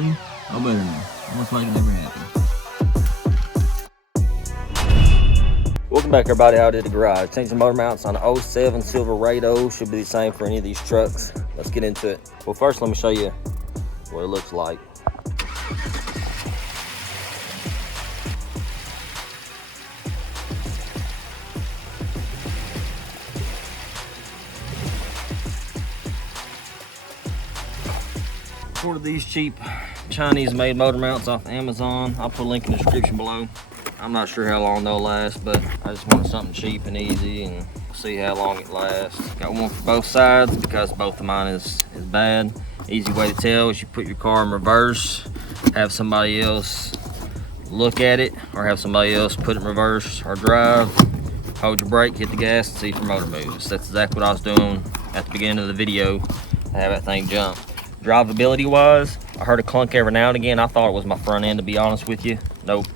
See? Oh, better now. Almost like it never happened. Welcome back, everybody, out at the garage. Changing motor mounts on the 07 Silverado. Should be the same for any of these trucks. Let's get into it. Well, first, let me show you what it looks like. Ordered these cheap Chinese-made motor mounts off Amazon. I'll put a link in the description below. I'm not sure how long they'll last, but I just wanted something cheap and easy and see how long it lasts. Got one for both sides because both of mine is bad. Easy way to tell is you put your car in reverse, have somebody else look at it, or have somebody else put it in reverse or drive, hold your brake, hit the gas, and see if your motor moves. That's exactly what I was doing at the beginning of the video to have that thing jump. Drivability wise, I heard a clunk every now and again. I thought it was my front end, to be honest with you. Nope.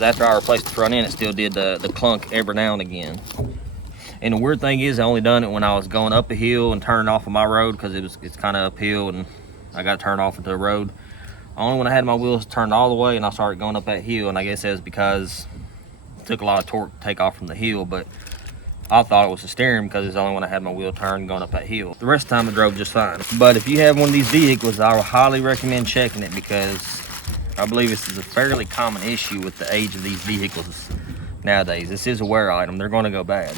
After I replaced the front end, it still did the clunk every now and again. And the weird thing is, I only done it when I was going up a hill and turning off of my road, because it's kind of uphill and I got to turn off into the road. Only when I had my wheels turned all the way and I started going up that hill, and I guess that's because it took a lot of torque to take off from the hill, but I thought it was the steering because it's only when I had my wheel turned going up that hill. The rest of the time I drove just fine. But if you have one of these vehicles, I would highly recommend checking it, because I believe this is a fairly common issue with the age of these vehicles nowadays. This is a wear item. They're going to go bad.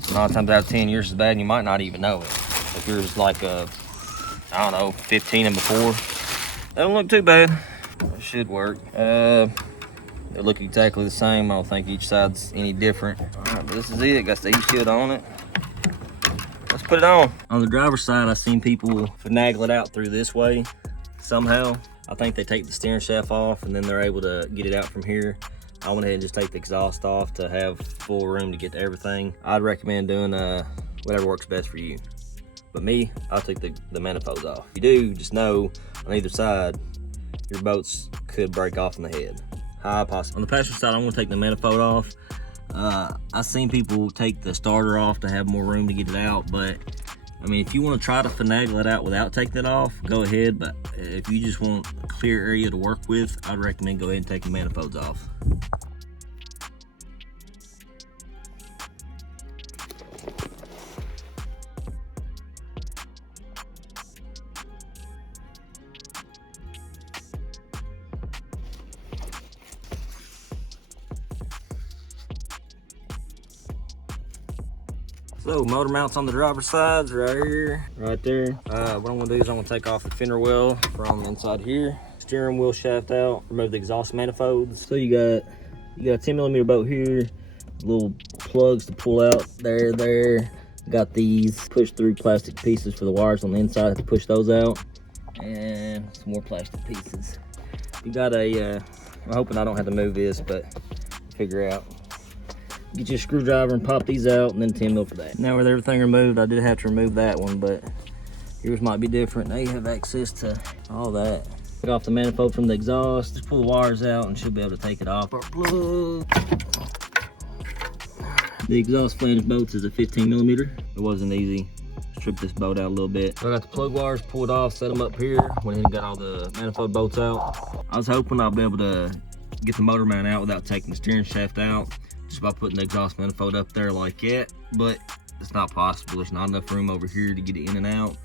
So 9 times out of 10, yours is bad and you might not even know it. If yours is like a, I don't know, 15 and before, they don't look too bad. It should work. They look exactly the same. I don't think each side's any different. All right, but this is it. Got the E-shield on it. Let's put it on. On the driver's side, I've seen people finagle it out through this way somehow. I think they take the steering shaft off and then they're able to get it out from here. I went ahead and just take the exhaust off to have full room to get to everything. I'd recommend doing whatever works best for you. But me, I'll take the manifolds off. If you do, just know on either side, your bolts could break off in the head. High possible. On the passenger side, I'm gonna take the manifold off. I've seen people take the starter off to have more room to get it out, but I mean, if you want to try to finagle it out without taking it off, go ahead. But if you just want a clear area to work with, I'd recommend go ahead and take the manifolds off. So motor mounts on the driver's sides right here, right there. What I'm gonna do is I'm gonna take off the fender well from inside here, steering wheel shaft out, remove the exhaust manifolds. So you got a 10mm bolt here, little plugs to pull out there. Got these push through plastic pieces for the wires on the inside. I have to push those out, and some more plastic pieces. You got I'm hoping I don't have to move this, but figure out. Get your screwdriver and pop these out, and then 10mm for that. Now with everything removed, I did have to remove that one, but yours might be different. Now you have access to all that. Take off the manifold from the exhaust, just pull the wires out and she'll be able to take it off. Our plug. The exhaust flange bolts is a 15mm. It wasn't easy. Strip this bolt out a little bit. So I got the plug wires pulled off, set them up here. Went ahead and got all the manifold bolts out. I was hoping I'll be able to get the motor mount out without taking the steering shaft out, just by putting the exhaust manifold up there like that, but it's not possible. There's not enough room over here to get it in and out.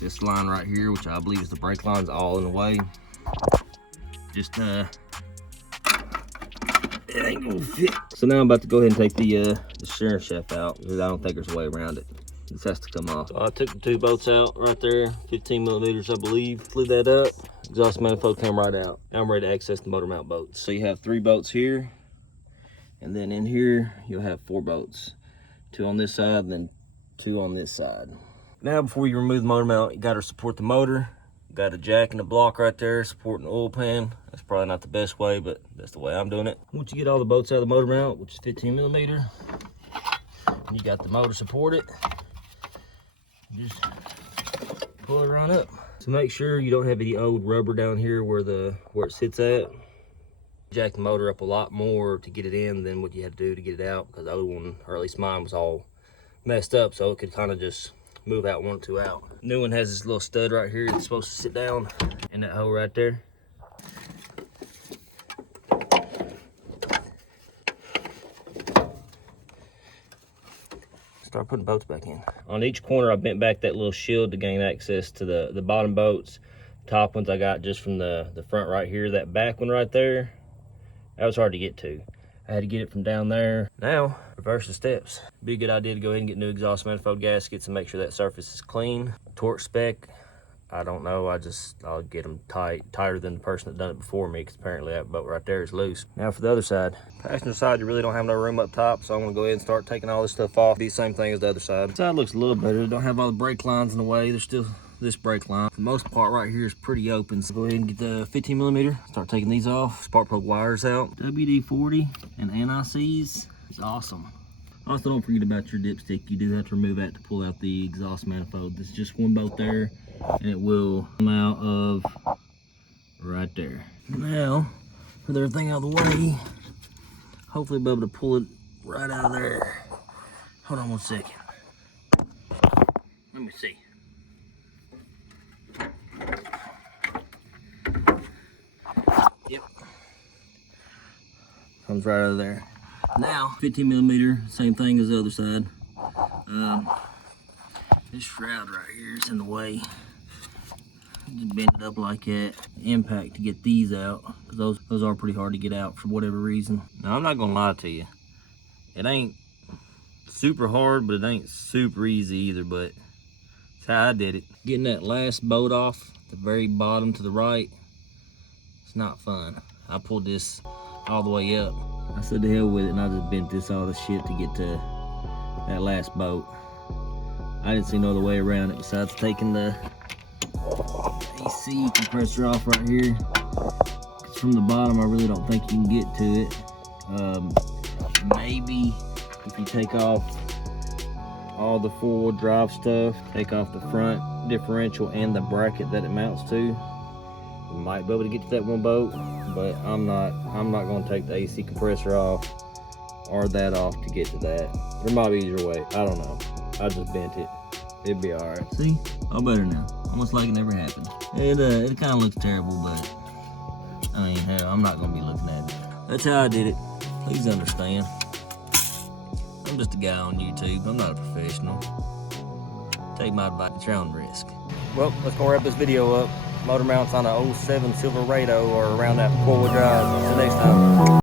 This line right here, which I believe is the brake line, is all in the way. Just it ain't gonna fit. So now I'm about to go ahead and take the steering shaft out, because I don't think there's a way around it. This has to come off. So I took the 2 bolts out right there, 15mm I believe. Flew that up, exhaust manifold came right out. Now I'm ready to access the motor mount bolts. So you have 3 bolts here, and then in here you'll have 4 bolts. 2 on this side, and then 2 on this side. Now before you remove the motor mount, you gotta support the motor. You got a jack and a block right there supporting the oil pan. That's probably not the best way, but that's the way I'm doing it. Once you get all the bolts out of the motor mount, which is 15mm, and you got the motor supported, just pull it right up. So make sure you don't have any old rubber down here where it sits at. Jack the motor up a lot more to get it in than what you had to do to get it out, because the other one, or at least mine, was all messed up, so it could kind of just move out 1 or 2 out. New one has this little stud right here that's supposed to sit down in that hole right there. Start putting bolts back in. On each corner, I bent back that little shield to gain access to the bottom bolts. Top ones I got just from the front right here. That back one right there, that was hard to get to. I had to get it from down there. Now, reverse the steps. Be a good idea to go ahead and get new exhaust manifold gaskets and make sure that surface is clean. Torque spec, I don't know. I'll get them tighter than the person that done it before me, because apparently that bolt right there is loose. Now for the other side. Passenger side, you really don't have no room up top, so I'm gonna go ahead and start taking all this stuff off. Be the same thing as the other side. This side looks a little better. It don't have all the brake lines in the way. There's still this brake line. For the most part right here is pretty open. So go ahead and get the 15 millimeter, start taking these off, spark plug wires out. WD-40 and NICs is awesome. Also, don't forget about your dipstick. You do have to remove that to pull out the exhaust manifold. There's just one bolt there, and it will come out of right there. Now, with everything out of the way, hopefully be able to pull it right out of there. Hold on 1 second. Let me see. Yep. Comes right out of there. Now, 15 millimeter, same thing as the other side. This shroud right here is in the way. Just bend it up like that. Impact to get these out, because those are pretty hard to get out for whatever reason. Now, I'm not gonna lie to you. It ain't super hard, but it ain't super easy either, but that's how I did it. Getting that last bolt off, the very bottom to the right, it's not fun. I pulled this all the way up. I said to hell with it, and I just bent this all the shit to get to that last bolt. I didn't see no other way around it besides taking the AC compressor off right here. 'Cause from the bottom, I really don't think you can get to it. Maybe if you take off all the 4-wheel drive stuff, take off the front differential and the bracket that it mounts to, we might be able to get to that one bolt. But I'm not gonna take the AC compressor off or that off to get to that. There might be easier way, I don't know. I just bent it. It'd be all right. See, all better now. Almost like it never happened. It kind of looks terrible, but I mean, hell, I'm not gonna be looking at it. That's how I did it. Please understand. I'm just a guy on YouTube. I'm not a professional. Take my advice at your own risk. Well, let's go wrap this video up. Motor mounts on an 07 Silverado or around that 4-wheel drive. See you next time.